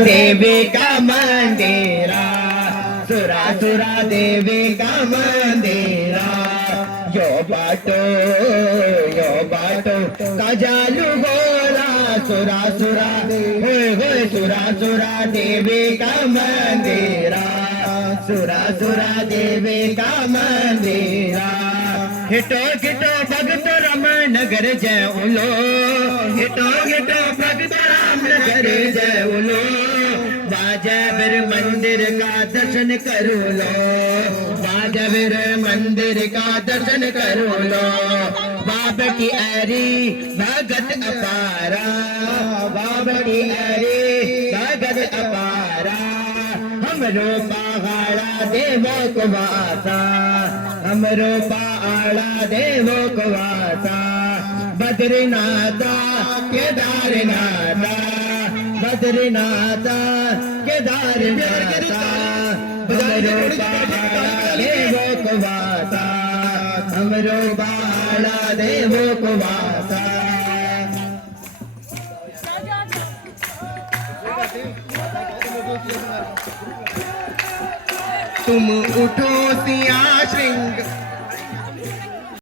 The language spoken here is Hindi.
देवी का मंदिरा, सुरा सुरा देवी का मंदिरा। यो बाटो का जालू गोरा, सुरा सुरा होय सुरा सुरा देवी का मंदिरा, सुरा सुरा देवी का मंदिरा। हिटो गिटो भगत राम नगर जय उलो, हिटो गिटो भगत राम नगर जय उलो। बाजावर मंदिर का दर्शन करो लो, बाजावर मंदिर का दर्शन करो लो। बाबा की अरी भगत अपारा, बाबा की अरी भगत अपारा। हमरो पहाड़ा देवो को वासा, हमरो पहाड़ा देवो को वासा। बद्रीनाथा केदारनाथा, बद्रीनाथा केदारनाथा। हमरो पहाड़ा देवो को वासा, हमरो पहाड़ा देवो को वासा। तुम उठो सिया श्रृंग,